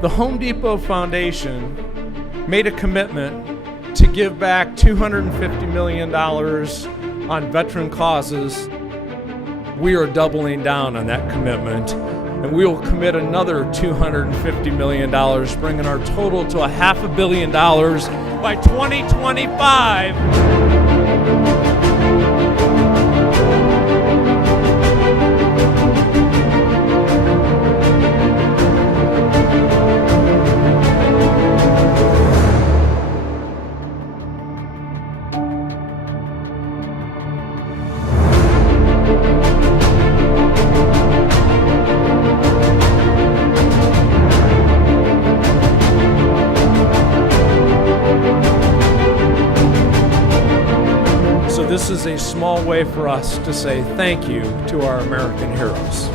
The Home Depot Foundation made a commitment to give back $250 million on veteran causes. We are doubling down on that commitment, and we will commit another $250 million, bringing our total to $500 million by 2025. So this is a small way for us to say thank you to our American heroes.